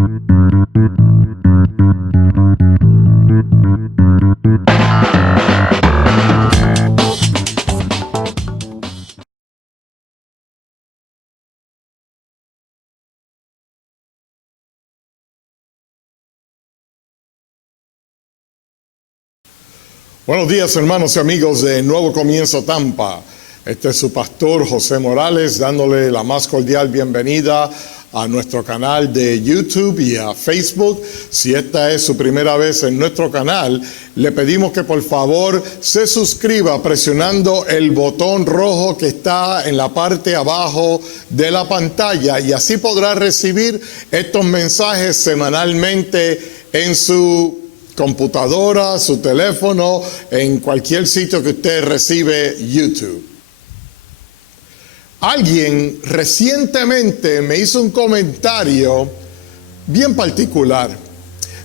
Buenos días, hermanos y amigos de Nuevo Comienzo Tampa. Este es su pastor José Morales, dándole la más cordial bienvenida a nuestro canal de YouTube y a Facebook. Si esta es su primera vez en nuestro canal, le pedimos que por favor se suscriba presionando el botón rojo que está en la parte abajo de la pantalla, y así podrá recibir estos mensajes semanalmente en su computadora, su teléfono, en cualquier sitio que usted recibe YouTube. Alguien recientemente me hizo un comentario bien particular.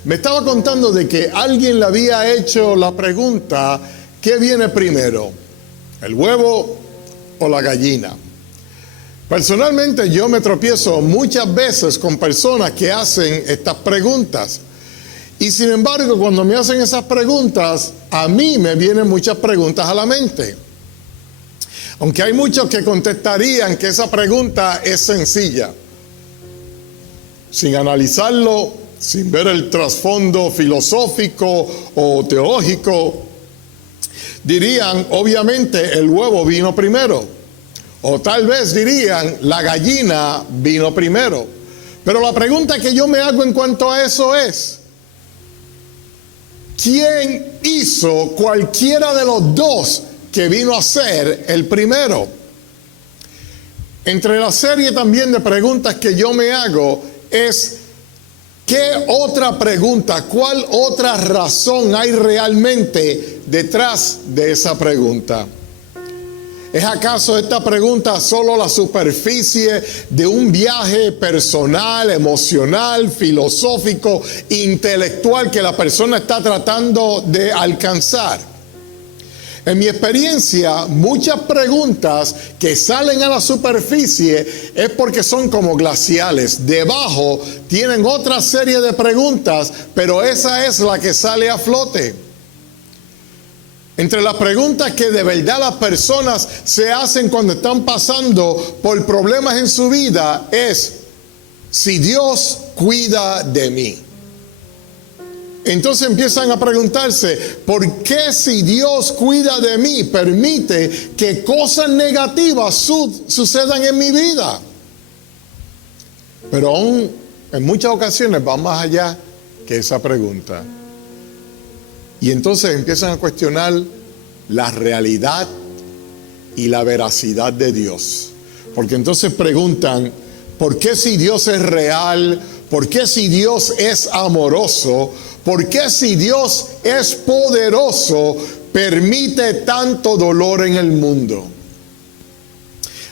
Me estaba contando de que alguien le había hecho la pregunta: ¿qué viene primero, el huevo o la gallina? Personalmente yo me tropiezo muchas veces con personas que hacen estas preguntas. Y sin embargo, cuando me hacen esas preguntas, a mí me vienen muchas preguntas a la mente. Aunque hay muchos que contestarían que esa pregunta es sencilla. Sin analizarlo, sin ver el trasfondo filosófico o teológico, dirían, obviamente, el huevo vino primero. O tal vez dirían, la gallina vino primero. Pero la pregunta que yo me hago en cuanto a eso es: ¿quién hizo cualquiera de los dos que vino a ser el primero? Entre la serie también de preguntas que yo me hago es: ¿qué otra pregunta, cuál otra razón hay realmente detrás de esa pregunta? ¿Es acaso esta pregunta solo la superficie de un viaje personal, emocional, filosófico, intelectual que la persona está tratando de alcanzar? En mi experiencia, muchas preguntas que salen a la superficie es porque son como glaciales. Debajo tienen otra serie de preguntas, pero esa es la que sale a flote. Entre las preguntas que de verdad las personas se hacen cuando están pasando por problemas en su vida es: si Dios cuida de mí. Entonces empiezan a preguntarse: ¿por qué si Dios cuida de mí permite que cosas negativas sucedan en mi vida? Pero aún en muchas ocasiones va más allá que esa pregunta. Y entonces empiezan a cuestionar la realidad y la veracidad de Dios. Porque entonces preguntan: ¿por qué si Dios es real? ¿Por qué si Dios es amoroso? ¿Por qué si Dios es poderoso permite tanto dolor en el mundo?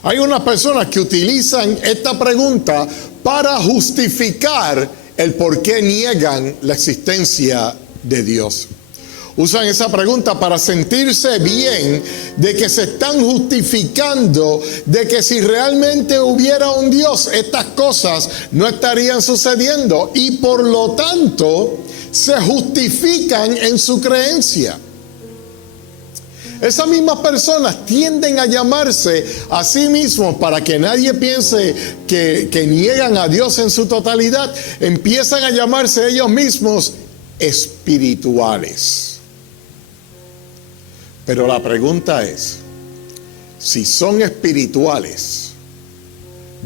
Hay unas personas que utilizan esta pregunta para justificar el por qué niegan la existencia de Dios. Usan esa pregunta para sentirse bien de que se están justificando de que si realmente hubiera un Dios, estas cosas no estarían sucediendo, y por lo tanto se justifican en su creencia. Esas mismas personas tienden a llamarse a sí mismos, para que nadie piense que niegan a Dios en su totalidad, empiezan a llamarse ellos mismos espirituales. Pero la pregunta es: si son espirituales,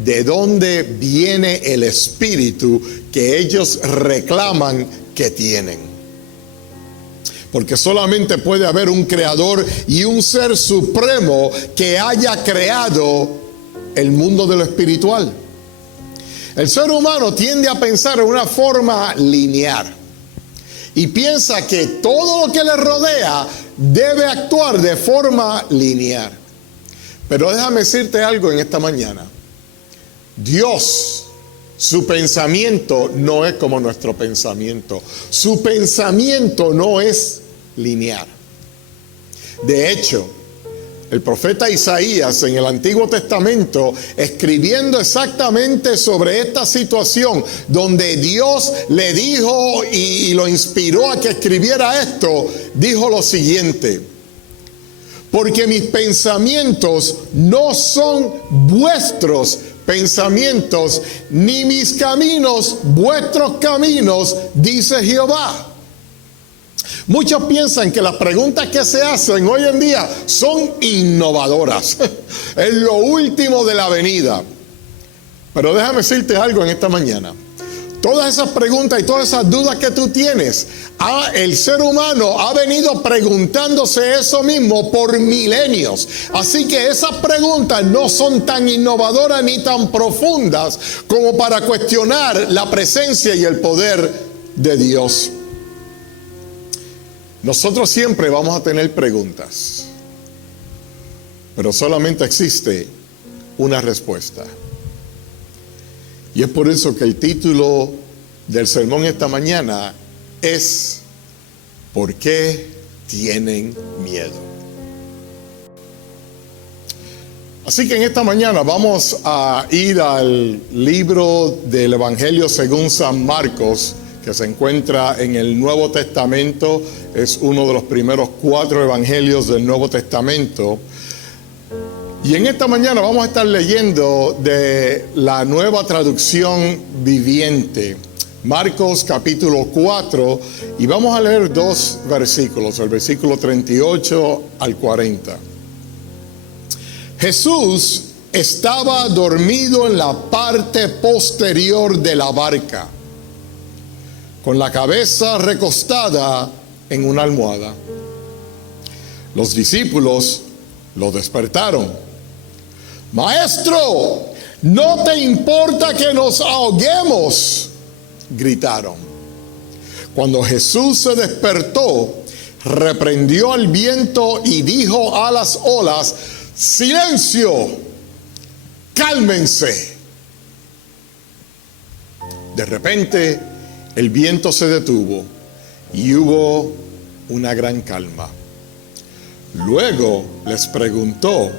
¿de dónde viene el espíritu que ellos reclaman que tienen? Porque solamente puede haber un creador y un ser supremo que haya creado el mundo de lo espiritual. El ser humano tiende a pensar en una forma lineal y piensa que todo lo que le rodea debe actuar de forma lineal. Pero déjame decirte algo en esta mañana. Dios, su pensamiento no es como nuestro pensamiento. Su pensamiento no es lineal. De hecho, el profeta Isaías en el Antiguo Testamento, escribiendo exactamente sobre esta situación, donde Dios le dijo y lo inspiró a que escribiera esto, dijo lo siguiente: porque mis pensamientos no son vuestros pensamientos, ni mis caminos vuestros caminos, dice Jehová. Muchos piensan que las preguntas que se hacen hoy en día son innovadoras. Es lo último de la avenida. Pero déjame decirte algo en esta mañana. Todas esas preguntas y todas esas dudas que tú tienes, el ser humano ha venido preguntándose eso mismo por milenios. Así que esas preguntas no son tan innovadoras ni tan profundas como para cuestionar la presencia y el poder de Dios. Nosotros siempre vamos a tener preguntas, pero solamente existe una respuesta. Y es por eso que el título del sermón esta mañana es ¿por qué tienen miedo? Así que en esta mañana vamos a ir al libro del Evangelio según San Marcos, que se encuentra en el Nuevo Testamento. Es uno de los primeros 4 evangelios del Nuevo Testamento. Y en esta mañana vamos a estar leyendo de la Nueva Traducción Viviente, Marcos capítulo 4, y vamos a leer 2 versículos, el versículo 38 al 40. Jesús estaba dormido en la parte posterior de la barca, con la cabeza recostada en una almohada. Los discípulos lo despertaron. «Maestro, ¿no te importa que nos ahoguemos?», gritaron. Cuando Jesús se despertó, reprendió al viento y dijo a las olas: «Silencio, cálmense». De repente, el viento se detuvo y hubo una gran calma. Luego les preguntó: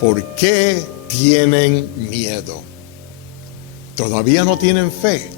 ¿por qué tienen miedo? ¿Todavía no tienen fe?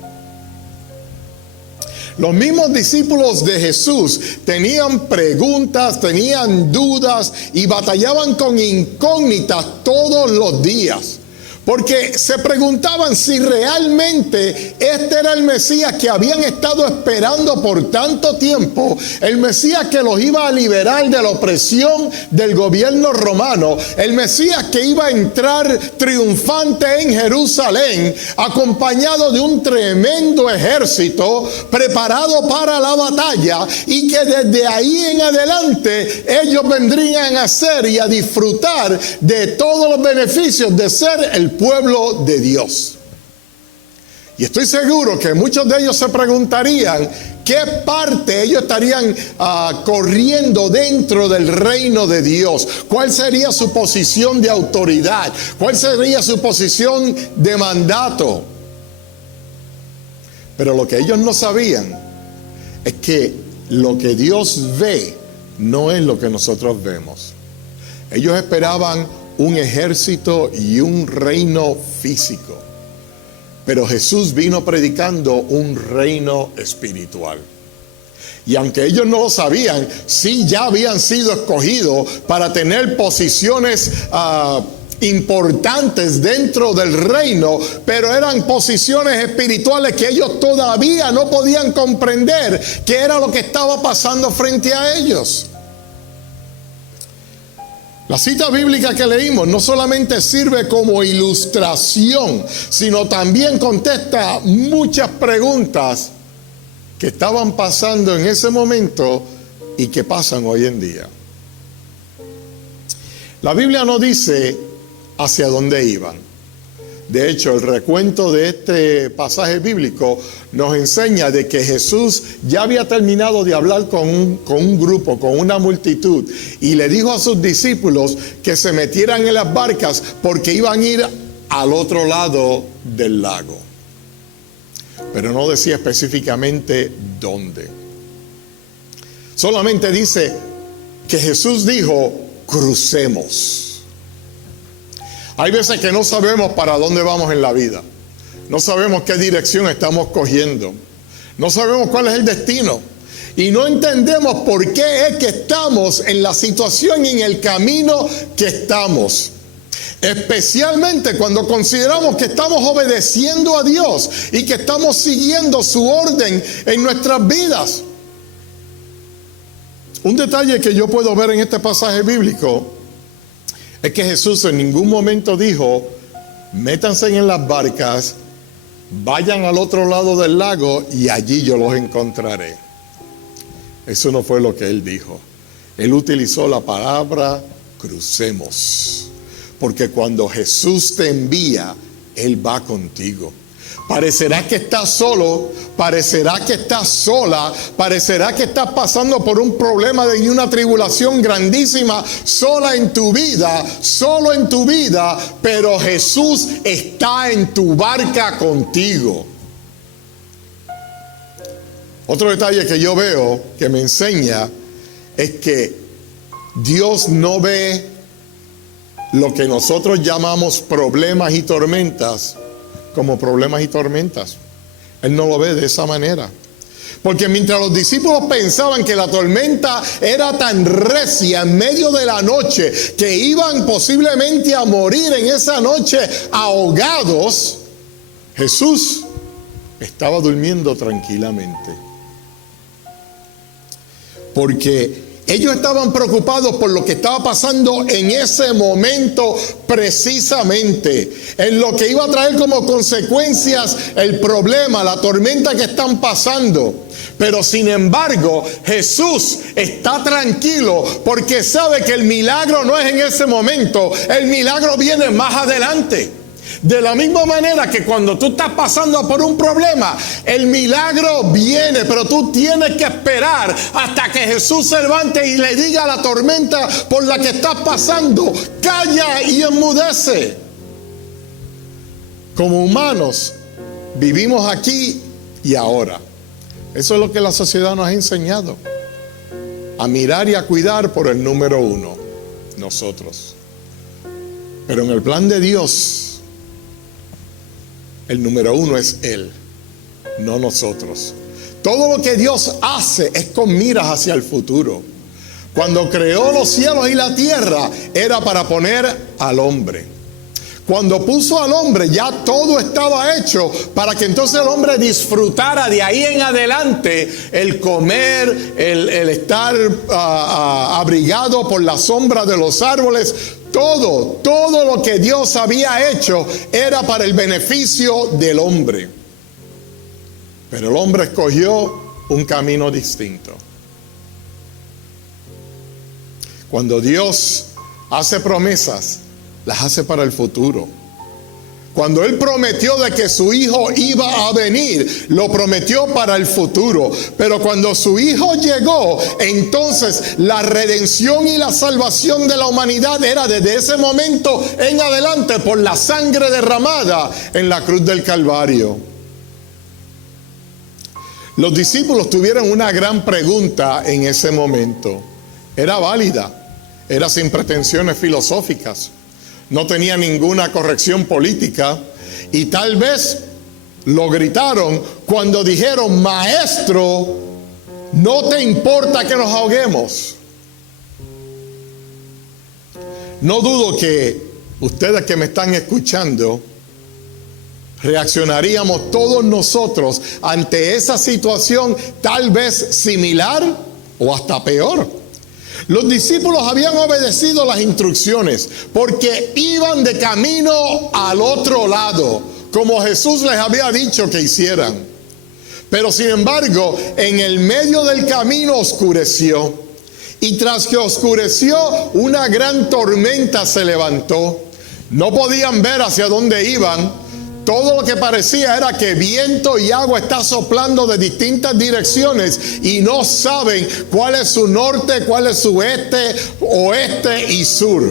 Los mismos discípulos de Jesús tenían preguntas, tenían dudas y batallaban con incógnitas todos los días. Porque se preguntaban si realmente este era el Mesías que habían estado esperando por tanto tiempo, el Mesías que los iba a liberar de la opresión del gobierno romano, el Mesías que iba a entrar triunfante en Jerusalén, acompañado de un tremendo ejército preparado para la batalla, y que desde ahí en adelante ellos vendrían a ser y a disfrutar de todos los beneficios de ser el pueblo de Dios. Y estoy seguro que muchos de ellos se preguntarían qué parte ellos estarían corriendo dentro del reino de Dios. ¿Cuál sería su posición de autoridad? ¿Cuál sería su posición de mandato? Pero lo que ellos no sabían es que lo que Dios ve no es lo que nosotros vemos. Ellos esperaban un ejército y un reino físico, pero Jesús vino predicando un reino espiritual. Y aunque ellos no lo sabían, sí ya habían sido escogidos para tener posiciones importantes dentro del reino, pero eran posiciones espirituales que ellos todavía no podían comprender qué era lo que estaba pasando frente a ellos. La cita bíblica que leímos no solamente sirve como ilustración, sino también contesta muchas preguntas que estaban pasando en ese momento y que pasan hoy en día. La Biblia no dice hacia dónde iban. De hecho, el recuento de este pasaje bíblico nos enseña de que Jesús ya había terminado de hablar con un grupo, con una multitud, y le dijo a sus discípulos que se metieran en las barcas porque iban a ir al otro lado del lago. Pero no decía específicamente dónde. Solamente dice que Jesús dijo: crucemos. Hay veces que no sabemos para dónde vamos en la vida. No sabemos qué dirección estamos cogiendo. No sabemos cuál es el destino. Y no entendemos por qué es que estamos en la situación y en el camino que estamos. Especialmente cuando consideramos que estamos obedeciendo a Dios y que estamos siguiendo su orden en nuestras vidas. Un detalle que yo puedo ver en este pasaje bíblico es que Jesús en ningún momento dijo: métanse en las barcas, vayan al otro lado del lago y allí yo los encontraré. Eso no fue lo que él dijo. Él utilizó la palabra crucemos. Porque cuando Jesús te envía, Él va contigo. Parecerá que estás solo, parecerá que estás sola, parecerá que estás pasando por un problema y una tribulación grandísima, sola en tu vida, solo en tu vida, pero Jesús está en tu barca contigo. Otro detalle que yo veo que me enseña es que Dios no ve lo que nosotros llamamos problemas y tormentas como problemas y tormentas. Él no lo ve de esa manera. Porque mientras los discípulos pensaban que la tormenta era tan recia en medio de la noche que iban posiblemente a morir en esa noche ahogados, Jesús estaba durmiendo tranquilamente. Porque ellos estaban preocupados por lo que estaba pasando en ese momento precisamente, en lo que iba a traer como consecuencias el problema, la tormenta que están pasando. Pero sin embargo, Jesús está tranquilo porque sabe que el milagro no es en ese momento, el milagro viene más adelante. De la misma manera que cuando tú estás pasando por un problema, el milagro viene, pero tú tienes que esperar hasta que Jesús se levante y le diga a la tormenta por la que estás pasando: calla y enmudece. Como humanos, vivimos aquí y ahora. Eso es lo que la sociedad nos ha enseñado. A mirar y a cuidar por el número uno, nosotros. Pero en el plan de Dios, el número uno es Él, no nosotros. Todo lo que Dios hace es con miras hacia el futuro. Cuando creó los cielos y la tierra, era para poner al hombre. Cuando puso al hombre, ya todo estaba hecho para que entonces el hombre disfrutara de ahí en adelante el comer, el estar abrigado por la sombra de los árboles. Todo lo que Dios había hecho era para el beneficio del hombre. Pero el hombre escogió un camino distinto. Cuando Dios hace promesas, las hace para el futuro. Cuando Él prometió de que su Hijo iba a venir, lo prometió para el futuro. Pero cuando su Hijo llegó, entonces la redención y la salvación de la humanidad era desde ese momento en adelante por la sangre derramada en la cruz del Calvario. Los discípulos tuvieron una gran pregunta en ese momento. Era válida, era sin pretensiones filosóficas. No tenía ninguna corrección política y tal vez lo gritaron cuando dijeron: maestro, ¿no te importa que nos ahoguemos? No dudo que ustedes que me están escuchando reaccionaríamos todos nosotros ante esa situación tal vez similar o hasta peor. Los discípulos habían obedecido las instrucciones porque iban de camino al otro lado, como Jesús les había dicho que hicieran. Pero sin embargo, en el medio del camino oscureció. Y tras que oscureció, una gran tormenta se levantó. No podían ver hacia dónde iban. Todo lo que parecía era que viento y agua está soplando de distintas direcciones y no saben cuál es su norte, cuál es su este, oeste y sur.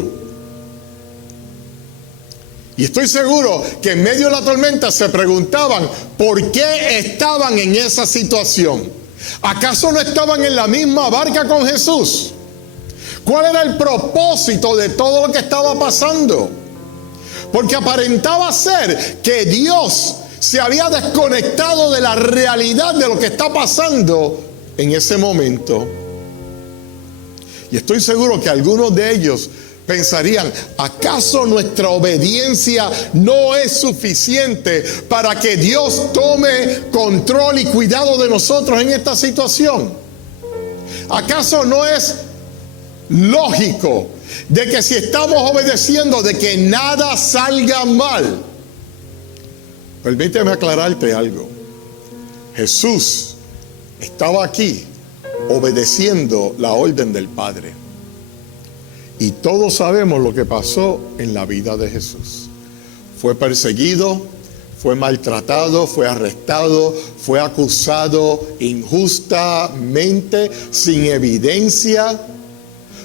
Y estoy seguro que en medio de la tormenta se preguntaban por qué estaban en esa situación. ¿Acaso no estaban en la misma barca con Jesús? ¿Cuál era el propósito de todo lo que estaba pasando? Porque aparentaba ser que Dios se había desconectado de la realidad de lo que está pasando en ese momento. Y estoy seguro que algunos de ellos pensarían, ¿acaso nuestra obediencia no es suficiente para que Dios tome control y cuidado de nosotros en esta situación? ¿Acaso no es lógico de que si estamos obedeciendo, de que nada salga mal? Permíteme aclararte algo. Jesús estaba aquí obedeciendo la orden del Padre. Y todos sabemos lo que pasó en la vida de Jesús. Fue perseguido, fue maltratado, fue arrestado, fue acusado injustamente, sin evidencia.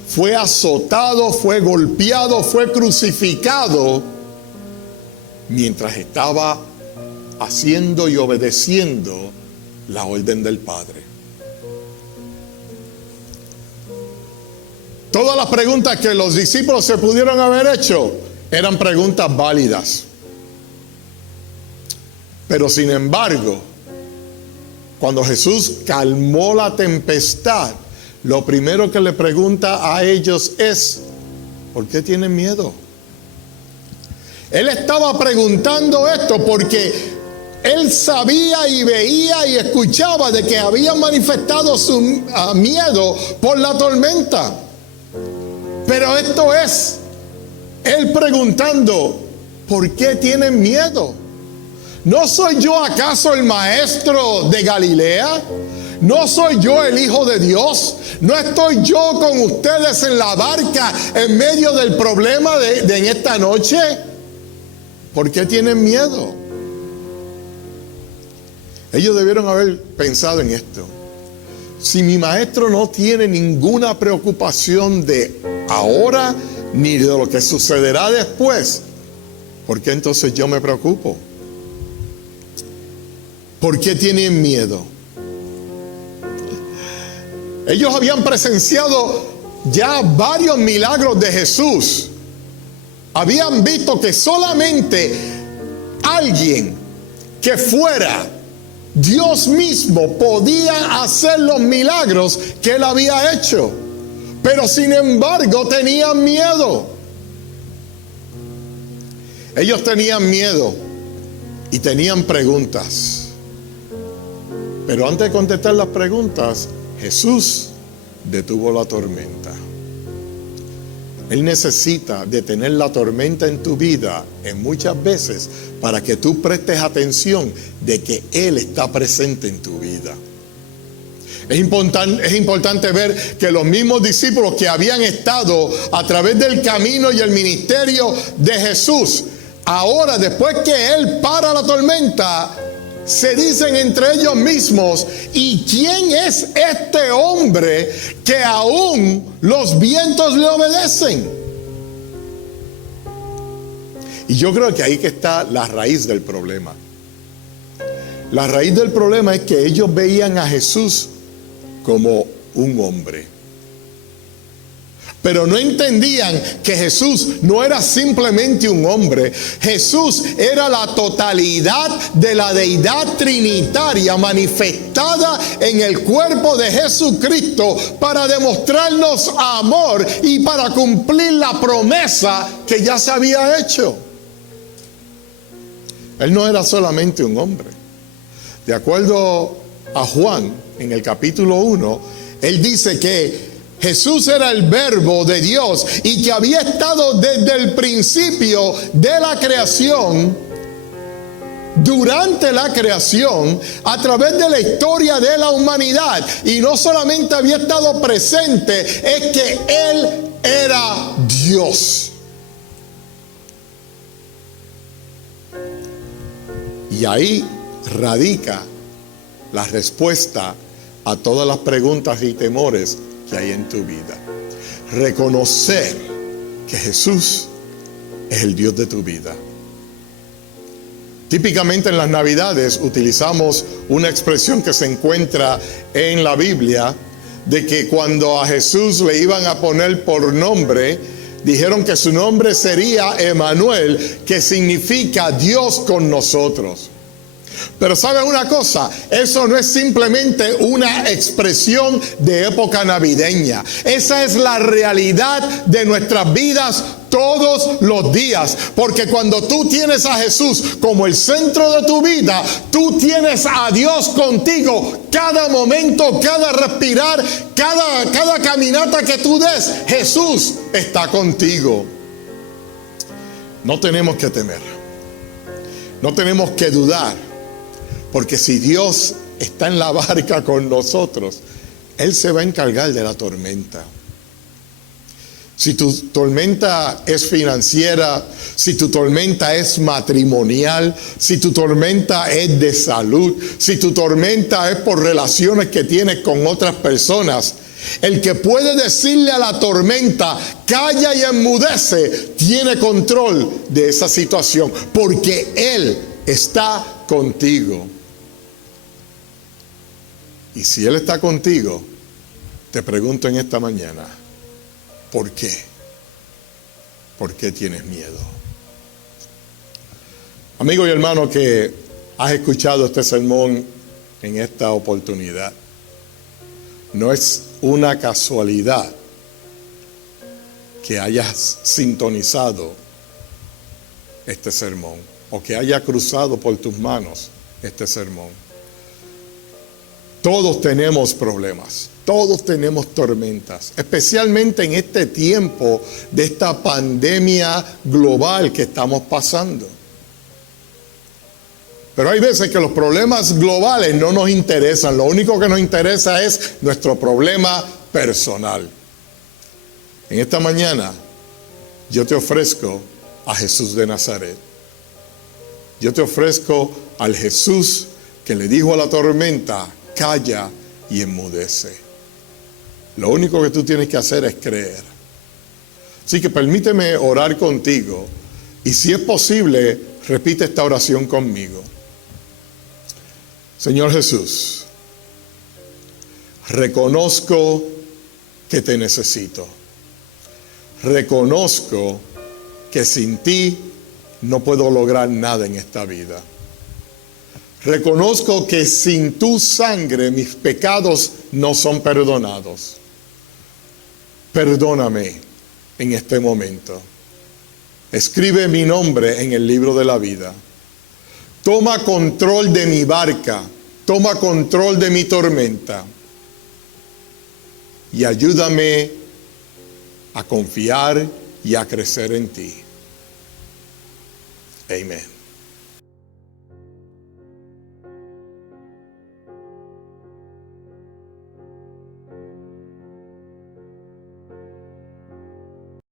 Fue azotado, fue golpeado, fue crucificado mientras estaba haciendo y obedeciendo la orden del Padre. Todas las preguntas que los discípulos se pudieron haber hecho eran preguntas válidas. Pero sin embargo, cuando Jesús calmó la tempestad, lo primero que le pregunta a ellos es, ¿por qué tienen miedo? Él estaba preguntando esto porque él sabía y veía y escuchaba de que habían manifestado su miedo por la tormenta. Pero esto es él preguntando, ¿por qué tienen miedo? ¿No soy yo acaso el maestro de Galilea? ¿No soy yo el Hijo de Dios? ¿No estoy yo con ustedes en la barca en medio del problema de en esta noche? ¿Por qué tienen miedo? Ellos debieron haber pensado en esto. Si mi maestro no tiene ninguna preocupación de ahora ni de lo que sucederá después, ¿por qué entonces yo me preocupo? ¿Por qué tienen miedo? Ellos habían presenciado ya varios milagros de Jesús. Habían visto que solamente alguien que fuera Dios mismo podía hacer los milagros que él había hecho. Pero sin embargo tenían miedo. Ellos tenían miedo y tenían preguntas. Pero antes de contestar las preguntas, Jesús detuvo la tormenta. Él necesita detener la tormenta en tu vida en muchas veces para que tú prestes atención de que Él está presente en tu vida. Es importante ver que los mismos discípulos que habían estado a través del camino y el ministerio de Jesús, ahora después que Él para la tormenta, se dicen entre ellos mismos, ¿y quién es este hombre que aún los vientos le obedecen? Y yo creo que ahí que está la raíz del problema. La raíz del problema es que ellos veían a Jesús como un hombre. Pero no entendían que Jesús no era simplemente un hombre. Jesús era la totalidad de la deidad trinitaria manifestada en el cuerpo de Jesucristo para demostrarnos amor y para cumplir la promesa que ya se había hecho. Él no era solamente un hombre. De acuerdo a Juan, en el capítulo 1, él dice que Jesús era el verbo de Dios y que había estado desde el principio de la creación, durante la creación, a través de la historia de la humanidad. Y no solamente había estado presente, es que Él era Dios. Y ahí radica la respuesta a todas las preguntas y temores que hay en tu vida. Reconocer que Jesús es el Dios de tu vida. Típicamente en las Navidades utilizamos una expresión que se encuentra en la Biblia, de que cuando a Jesús le iban a poner por nombre, dijeron que su nombre sería Emanuel, que significa Dios con nosotros. Pero ¿saben una cosa? Eso no es simplemente una expresión de época navideña. Esa es la realidad de nuestras vidas todos los días. Porque cuando tú tienes a Jesús como el centro de tu vida, tú tienes a Dios contigo. Cada momento, cada respirar, cada caminata que tú des, Jesús está contigo. No tenemos que temer. No tenemos que dudar. Porque si Dios está en la barca con nosotros, Él se va a encargar de la tormenta. Si tu tormenta es financiera, si tu tormenta es matrimonial, si tu tormenta es de salud, si tu tormenta es por relaciones que tienes con otras personas, el que puede decirle a la tormenta, calla y enmudece, tiene control de esa situación, porque Él está contigo. Y si Él está contigo, te pregunto en esta mañana, ¿por qué? ¿Por qué tienes miedo? Amigo y hermano que has escuchado este sermón en esta oportunidad, no es una casualidad que hayas sintonizado este sermón o que haya cruzado por tus manos este sermón. Todos tenemos problemas, todos tenemos tormentas, especialmente en este tiempo de esta pandemia global que estamos pasando. Pero hay veces que los problemas globales no nos interesan, lo único que nos interesa es nuestro problema personal. En esta mañana yo te ofrezco a Jesús de Nazaret. Yo te ofrezco al Jesús que le dijo a la tormenta, calla y enmudece. Lo único que tú tienes que hacer es creer. Así que permíteme orar contigo y si es posible, repite esta oración conmigo. Señor Jesús, reconozco que te necesito. Reconozco que sin ti no puedo lograr nada en esta vida. Reconozco que sin tu sangre mis pecados no son perdonados. Perdóname en este momento. Escribe mi nombre en el libro de la vida. Toma control de mi barca. Toma control de mi tormenta. Y ayúdame a confiar y a crecer en ti. Amén.